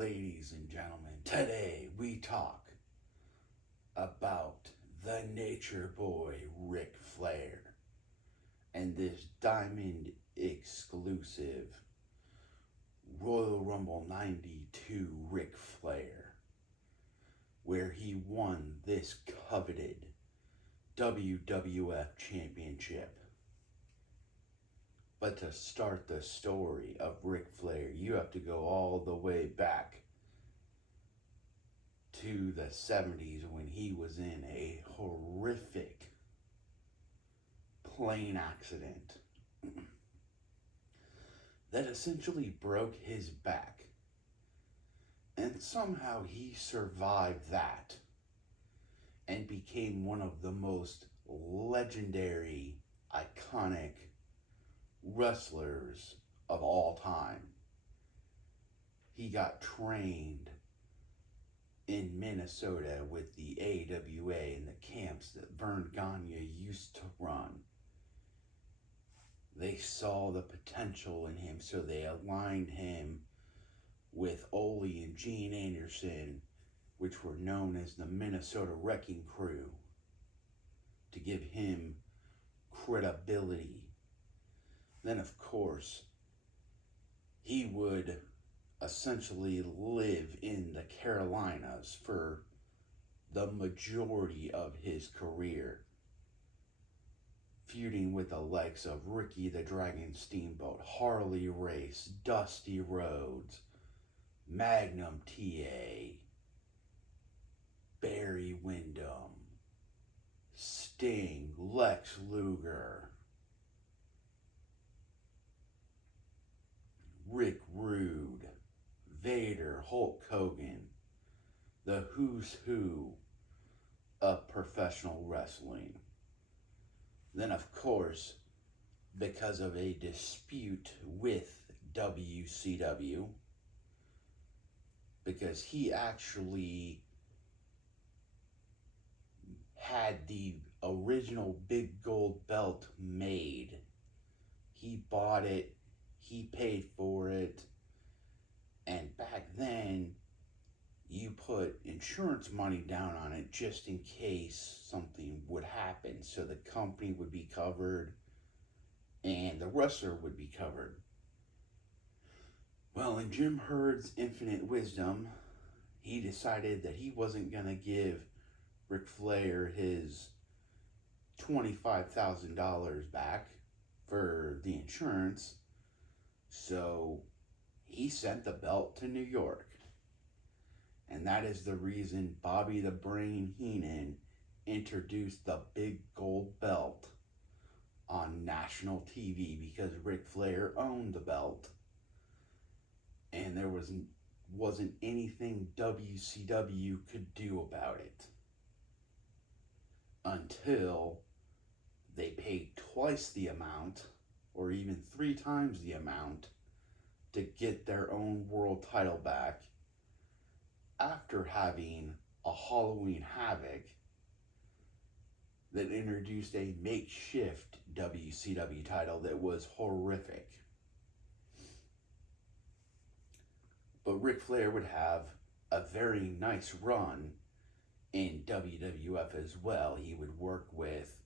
Ladies and gentlemen, today we talk about the Nature Boy Ric Flair and this Diamond exclusive Royal Rumble 92 Ric Flair, where he won this coveted WWF Championship. But to start the story of Ric Flair, you have to go all the way back to the 70s when he was in a horrific plane accident that essentially broke his back. And somehow he survived that and became one of the most legendary, iconic wrestlers of all time. He got trained in Minnesota with the AWA and the camps that Vern Gagne used to run. They saw the potential in him, so they aligned him with Ole and Gene Anderson, which were known as the Minnesota Wrecking Crew, to give him credibility. Then, of course, he would essentially live in the Carolinas for the majority of his career, feuding with the likes of Ricky the Dragon Steamboat, Harley Race, Dusty Rhodes, Magnum TA, Barry Windham, Sting, Lex Luger, Rick Rude, Vader, Hulk Hogan, the who's who of professional wrestling. Then, of course, because of a dispute with WCW, because he actually had the original big gold belt made. He bought it, he paid for it, and back then you put insurance money down on it just in case something would happen, so the company would be covered and the wrestler would be covered. Well, in Jim Herd's infinite wisdom, he decided that he wasn't going to give Ric Flair his $25,000 back for the insurance, so he sent the belt to New York. And that is the reason Bobby the Brain Heenan introduced the big gold belt on national TV, because Ric Flair owned the belt and there wasn't anything WCW could do about it until they paid twice the amount, or even 3 times the amount, to get their own world title back after having a Halloween Havoc that introduced a makeshift WCW title that was horrific. But Ric Flair would have a very nice run in WWF as well. He would work with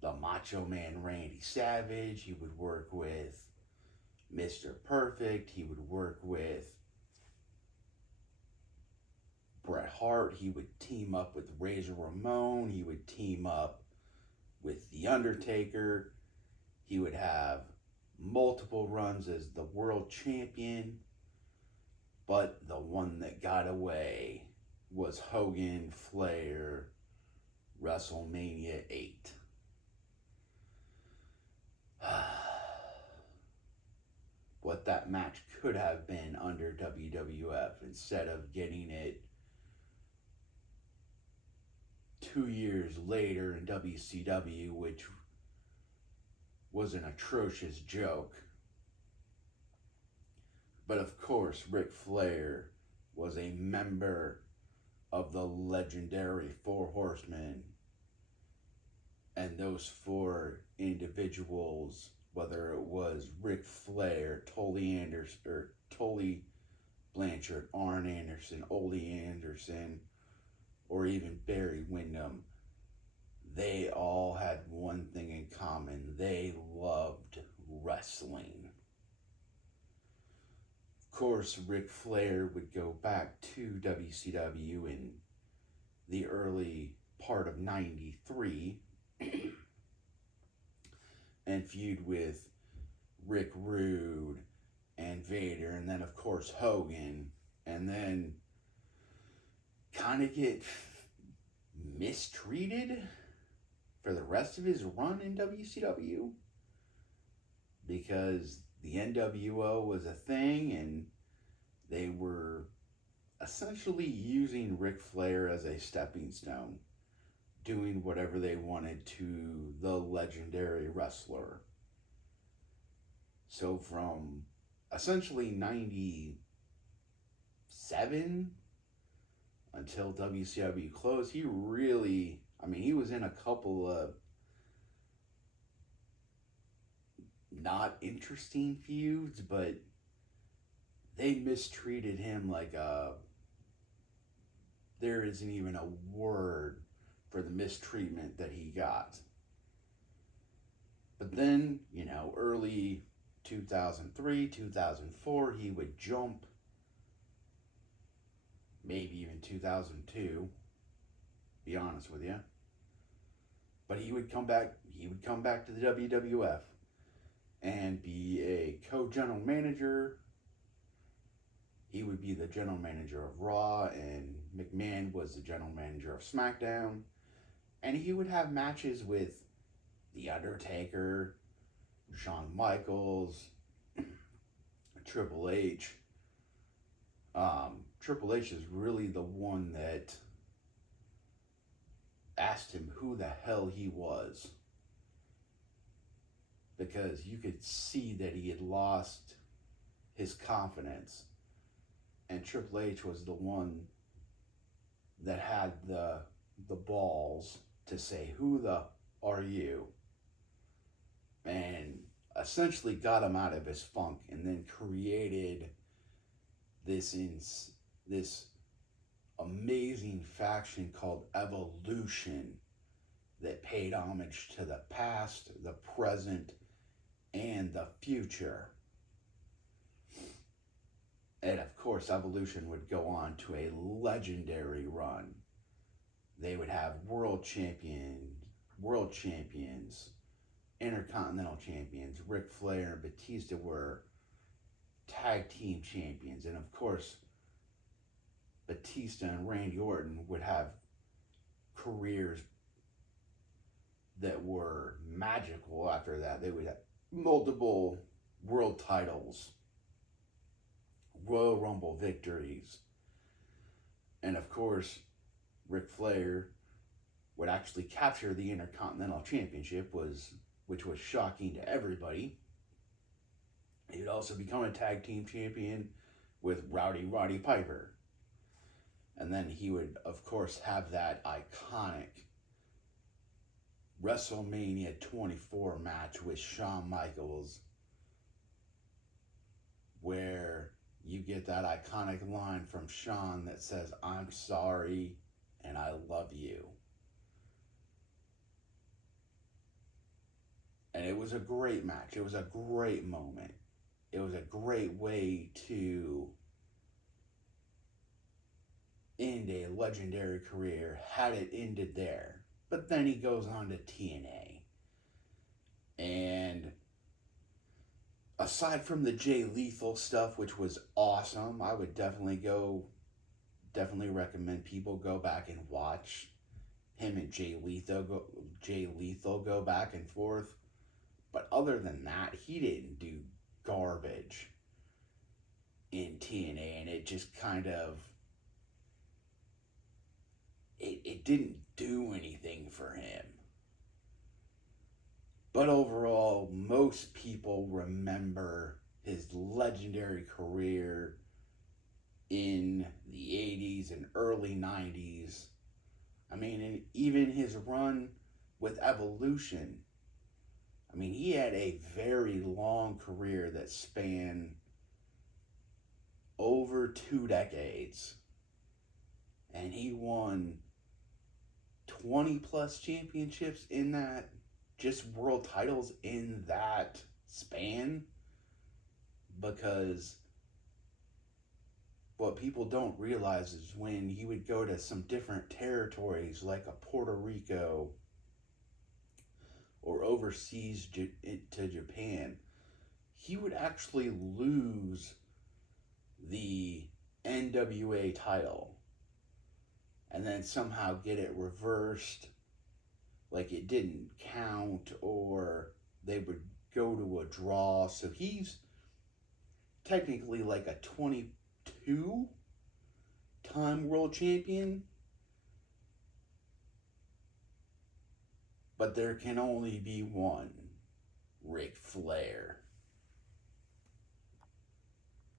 the Macho Man Randy Savage, he would work with Mr. Perfect, he would work with Bret Hart, he would team up with Razor Ramon, he would team up with The Undertaker, he would have multiple runs as the world champion, but the one that got away was Hogan Flair WrestleMania 8. What that match could have been under WWF, instead of getting it 2 years later in WCW, which was an atrocious joke. But of course, Ric Flair was a member of the legendary Four Horsemen, and those 4 individuals, whether it was Ric Flair, Tully Blanchard, Arn Anderson, Ole Anderson, or even Barry Windham, they all had one thing in common. They loved wrestling. Of course, Ric Flair would go back to WCW in the early part of '93 and feud with Rick Rude and Vader, and then, of course, Hogan, and then kind of get mistreated for the rest of his run in WCW because the NWO was a thing and they were essentially using Ric Flair as a stepping stone, doing whatever they wanted to the legendary wrestler. So from essentially '97 until WCW closed, he was in a couple of not interesting feuds, but they mistreated him like there isn't even a word for the mistreatment that he got. But then, early 2003, 2004, he would jump, maybe even 2002, be honest with you. But he would come back to the WWF and be a co-general manager. He would be the general manager of Raw, and McMahon was the general manager of SmackDown. And he would have matches with The Undertaker, Shawn Michaels, Triple H. Triple H is really the one that asked him who the hell he was, because you could see that he had lost his confidence, and Triple H was the one that had the balls to say, "Who the are you?" and essentially got him out of his funk, and then created this amazing faction called Evolution that paid homage to the past, the present, and the future. And of course, Evolution would go on to a legendary run. They would have world champions, Intercontinental champions. Ric Flair and Batista were tag team champions. And of course, Batista and Randy Orton would have careers that were magical after that. They would have multiple world titles, Royal Rumble victories. And of course, Ric Flair would actually capture the Intercontinental Championship, which was shocking to everybody. He would also become a tag team champion with Roddy Piper. And then he would, of course, have that iconic WrestleMania 24 match with Shawn Michaels, where you get that iconic line from Shawn that says, "I'm sorry and I love you." And it was a great match. It was a great moment. It was a great way to end a legendary career had it ended there. But then he goes on to TNA. And aside from the Jay Lethal stuff, which was awesome, I would definitely recommend people go back and watch him and Jay Lethal go back and forth. But other than that, he didn't do garbage in TNA, and it just kind of it didn't do anything for him. But overall, most people remember his legendary career in the 80s and early 90s. I mean, and even his run with Evolution. I mean, he had a very long career that spanned over 2 decades. And he won 20 plus championships in that, just world titles in that span. Because what people don't realize is when he would go to some different territories like a Puerto Rico or overseas to Japan, he would actually lose the NWA title and then somehow get it reversed, like it didn't count, or they would go to a draw. So he's technically like a 22-time world champion, but there can only be one Ric Flair.